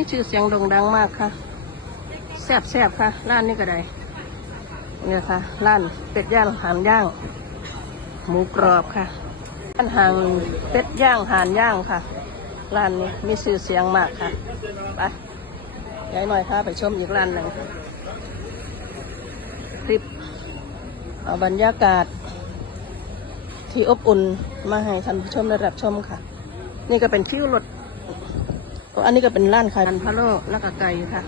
มีชื่อเสียงโด่งดังมากค่ะแซ่บแซบๆค่ะร้านนี้ก็ได้เนี่ยค่ะร้านเป็ดย่างหานย่าง หมูกรอบค่ะร้านหางเป็ดย่างหานย่างค่ะร้านนี้มีชื่อเสียงมากค่ะไปย้ายหน่อยค่ะไปชมอีกร้านหนึ่งคลิปเอาบรรยากาศ ที่อบอุ่นมาให้ท่านผู้ชมได้รับชมค่ะ นี่ก็เป็นคิวรถ อันนี้ก็เป็นร้านขายพันพะโล้แล้วก็ไก่ค่ะ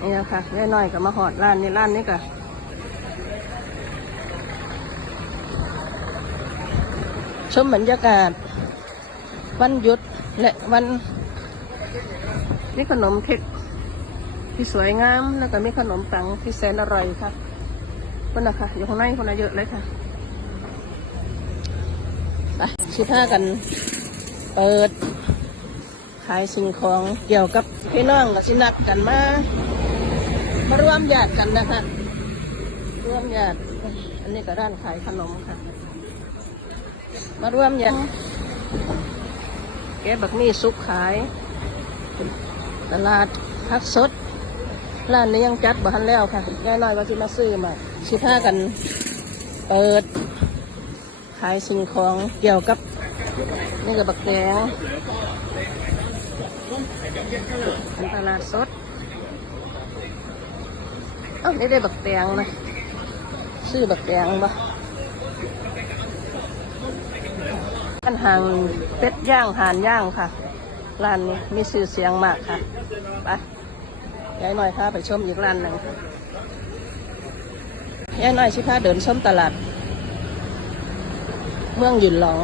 นี่นะคะย่ายน้อยก็มาหอดร้านนี้ร้านนี้ก็ชมบรรยากาศ วันหยุดและวัน นี่ขนมเค้กที่สวยงาม แล้วก็มีขนมปังที่แสนอร่อยค่ะคนนะคะอยู่ข้างในคนละเยอะเลยค่ะไปชิพ้ากัน เปิด ขายสิ่งของเกี่ยวกับพี่น้องกับสินัดกันมามาร่วมญาติกันนะคะร่วมญาติอันนี้ก็ร้านขายขนมค่ะ มาร่วมญาติแกบักนี่ซุกขาย ตลาดพักสดร้านนี้ยังจัดบ้านแล้วค่ะแน่น้อยว่าจะมาซื้อมาชิพ้ากันเปิด ขายสิ่งของเกี่ยวกับนี่กับบักแตง ตลาดสดเอ้านี่ได้บักแตงนะซื้อบักแตงบ่ร้านหางเป็ดย่างหานย่างค่ะ ร้านนี้มีชื่อเสียงมากค่ะ ไปย้ายหน่อยค่ะไปชมอีกร้านหนึ่งย้ายหน่อยชิพาเดินชมตลาด เมืองหยุนหลง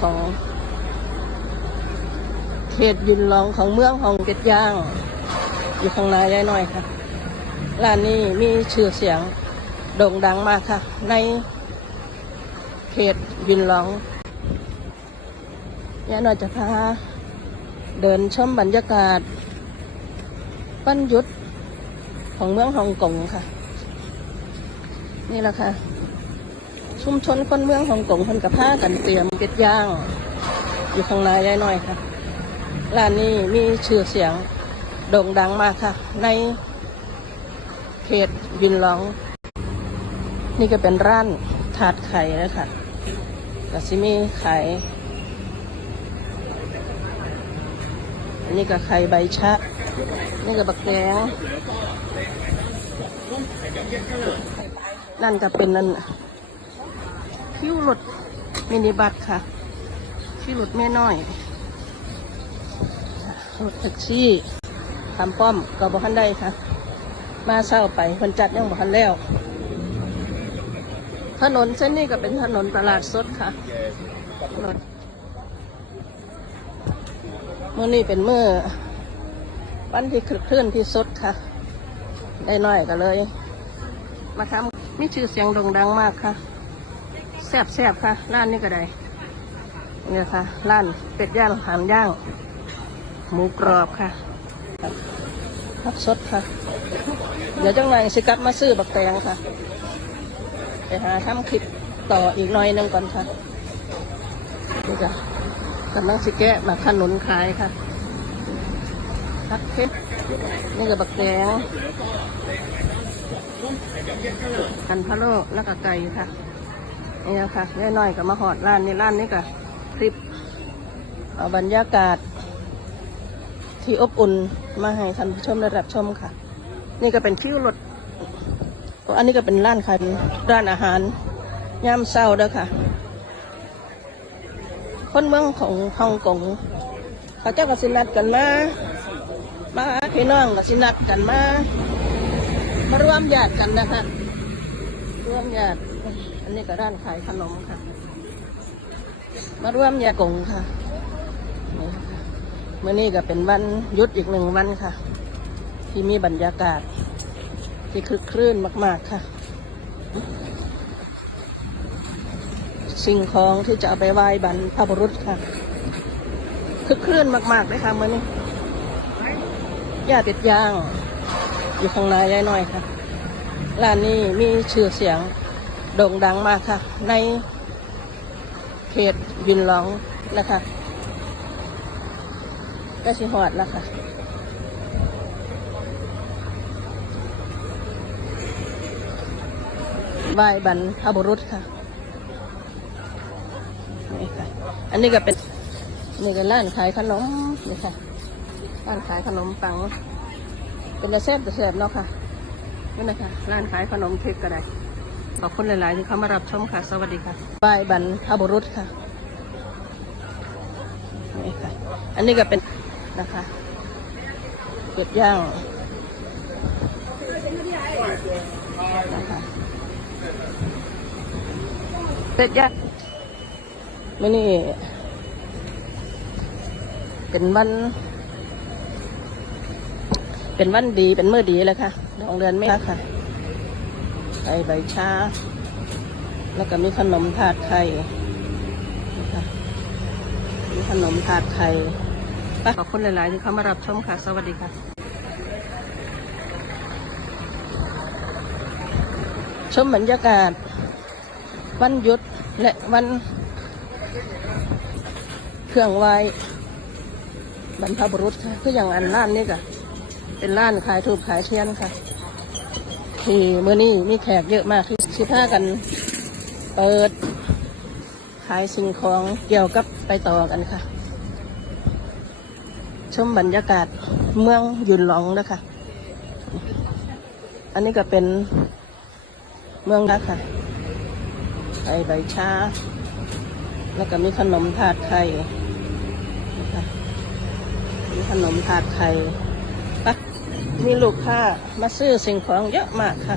ของ เขตยุนหลงของเมืองของเป็ดย่าง อยู่ข้างในได้หน่อยค่ะร้านนี้มีชื่อเสียงโด่งดังมากค่ะ ในเขตยุนหลงยายหน่อยจะพาเดินชมบรรยากาศวันยุดของเมืองฮ่องกงค่ะ นี่แหละค่ะ ชุมชนคนเมืองฮ่องกงคนกับผ้ากันเตรียมเป็ดย่าง อยู่ข้างในได้หน่อยค่ะ ร้านนี้มีชื่อเสียงโด่งดังมากค่ะ ในเขตวินหลอง นี่ก็เป็นร้านถาดไข่นะคะก็ซิมีไข่อันนี้ก็ไข่ใบชะ นี่ก็บักแดงนั่นก็เป็นนั่นคิวรถมินิบัสค่ะคิวรถแม่น้อย แท็กซี่ทำป้อมก็บอกทันได้ค่ะ มาเศร้าไปคนจัดยังบอกทันแล้ว ถนนเส้นนี้ก็เป็นถนนตลาดสดค่ะเมื่อนี้เป็นเมื่อวันที่คลื่นที่สุดค่ะ ได้น้อยก็เลย มาทำมีชื่อเสียงโด่งดังมากค่ะแซบแซบค่ะ ร้านนี้ก็ได้เนี่ยค่ะ ร้านเป็ดย่างหามย่าง หมูกรอบค่ะผักสดค่ะ เดี๋ยวจังไรสิกลับมาซื้อบักแตงค่ะ ไปหาทำคลิปต่ออีกหน่อยหนึงก่อนค่ะนี่จ้ะกำลังสิแกะมาขนุนขายค่ะพักเพชรนี่ก็บักแตงกันพะโล้แล้วก็ไก่ค่ะนี่นะคะย่ายน้อยก็มาหอดร้านนี้ร้านนี้ก็คลิปเอาบรรยากาศ ที่อบอุ่นมาให้ท่านผู้ชมได้รับชมค่ะ นี่ก็เป็นคิวรถอันนี้ก็เป็นร้านขายร้านอาหารย่ามเศร้าเด้อค่ะ คนเมืองของฮ่องกงเขาเจ้าก็สินัดกันมามาพี่น้องก็สินัดกันมามาร่วมญาติกันนะคะร่วมญาติอันนี้ก็ร้านขายขนมค่ะ มาร่วมญาติกงค่ะ มื่อนี้ก็เป็นวันหยุดอีกหนึ่งวันค่ะ ที่มีบรรยากาศ ที่คึกคลื่นมาก ๆค่ะ สิ่งของที่จะเอาไปไหว้บรรพบุรุษค่ะ คึกคลื่นมากๆเลยค่ะเมื่อนี้ย่าติดยาง อยู่ข้างในได้หน่อยค่ะร้านนี้มีชื่อเสียงโด่งดังมากค่ะ ในเขตวินหลองนะคะ ก็ชิหอดแล้วค่ะไหว้บรรพบุรุษค่ะนี่ค่ะ อันนี้ก็เป็นนี่ก็ร้านขายขนมนี่ค่ะร้านขายขนมปัง เป็นระแซบแต่แซบเนาะค่ะนี่นะคะร้านขายขนมเค้กก็ได้ขอบคุณหลาย ๆ ที่เข้ามารับชมค่ะ สวัสดีค่ะไหว้บรรพบุรุษค่ะนี่ค่ะ อันนี้ก็เป็น นะคะ เป็ดย่างนะคะเป็ดย่างไม่นี่เป็นวัน เป็นวันดีเป็นมื้อดีเลยค่ะดองเดือนไม่ค่ะใส่ใบชา แล้วก็มีขนมถาดไข่นะคะมีขนมถาดไข่ ขอบคุณหลาย ๆ ที่เข้ามารับชมค่ะ สวัสดีค่ะ ชมบรรยากาศ วันหยุด และวันเครื่องไหวบรรพบุรุษค่ะคืออย่างอันร้านนี้ก็เป็นร้านขายทูบขายเทียนค่ะ ที่เมื่อนี้มีแขกเยอะมากที่สิพากัน เปิด ขายสิ่งของเกี่ยวกับไปต่อกันค่ะ ชมบรรยากาศเมืองยุนหลงนะคะ อันนี้ก็เป็นเมืองนะค่ะไอใบชา แล้วก็มีขนมถาดไข่นะคะมีขนมถาดไข่ปะมีลูกค้ามาซื้อสิ่งของเยอะมากค่ะ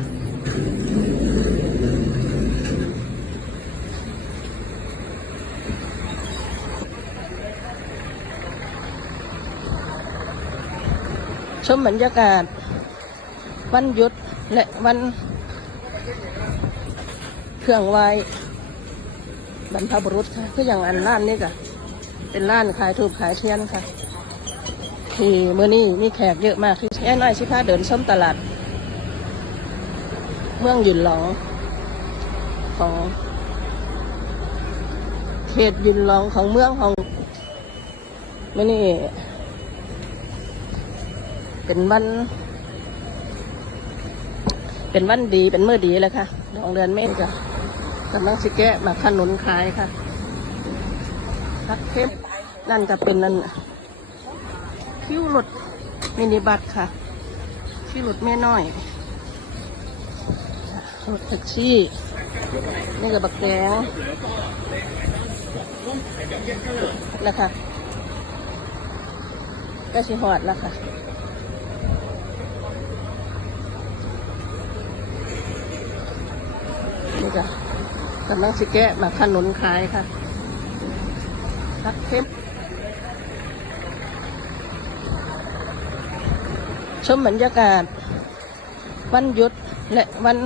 ชมบรรยากาศ วันหยุดและวันเครื่องไหวบรรพบุรุษค่ะคืออย่างอันร้านนี้ก็เป็นร้านขายทูบขายเทียนค่ะ ที่เมื่อนี้มีแขกเยอะมากที่แค่น้อยชิพาเดินชมตลาด เมืองหยุนหลองของเขตหยุนหลองของเมืองของเมื่อนี้ เป็นวัน เป็นวันดีเป็นมื้อดีเลยค่ะดองเดือนเมษจ้ะกำลังสิแกะมาขนุนขายค่ะพักเข้มนั่นจะเป็นนั่นคิ้วรถมินิบัสค่ะคิ้วรถแม่น้อยรถแท็กซี่นี่ก็บักแดงนะคะก็ชิหอดแล้วค่ะ นี่จ้ะกำลังสิแกะมาขนุนขายค่ะพักเข้มชมบรรยากาศ วันหยุดและวัน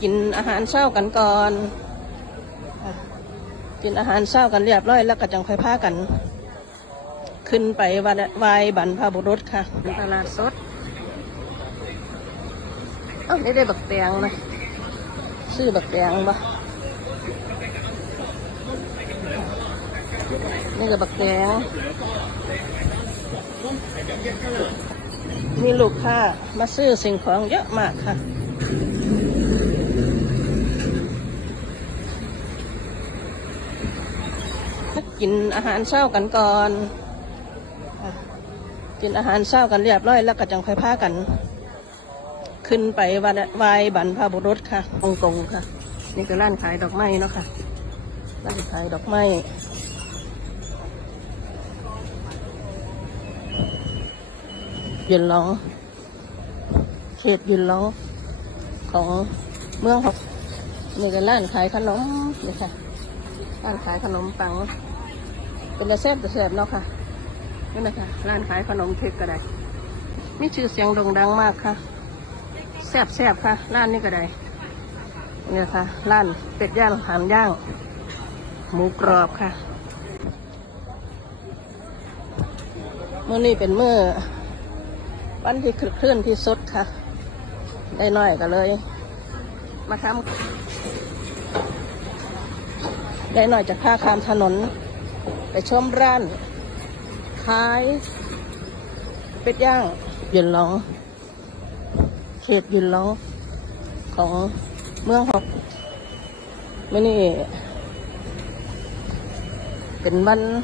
กินอาหารเช้ากันก่อน กินอาหารเช้ากันเรียบร้อยแล้วก็จังค่อยพากัน ขึ้นไปวัดไหวายบรรพาบุรุษค่ะตลาดสดเอ้าได้ได้บักแตงนะ ซื้อบักแตงบ่นี่ก็บักแตงมีลูกค้ามาซื้อสิ่งของเยอะมากค่ะกินอาหารเช้ากันก่อน กินอาหารเช้ากันเรียบร้อยแล้วก็จังค่อยพากัน ขึ้นไปวัดวายบรรพบุรุษค่ะฮ่องกงค่ะ นี่คือร้านขายดอกไม้เนาะค่ะร้านขายดอกไม้ยืนหลองเขตยืนหลองของเมืองของนี่คือร้านขายขนมนี่ค่ะร้านขายขนมปัง เป็นระแซบแต่แซบเนาะค่ะนี่นะคะร้านขายขนมเค้กก็ได้มีชื่อเสียงโด่งดังมากค่ะ แซ่บแซบค่ะ ร้านนี้ก็ได้ เนี่ยค่ะ ร้านเป็ดย่างหามย่าง หมูกรอบค่ะ เมื่อนี้เป็นเมื่อวันที่คลื่นที่สุดค่ะ ได้น้อยก็เลย มาทำได้หน้อยจากค่าคามถนน ไปชมร้านขาย เป็ดย่างยืนหลอง ขตยืนแลองของเมืองหอกมื่อนี่ เป็นวัน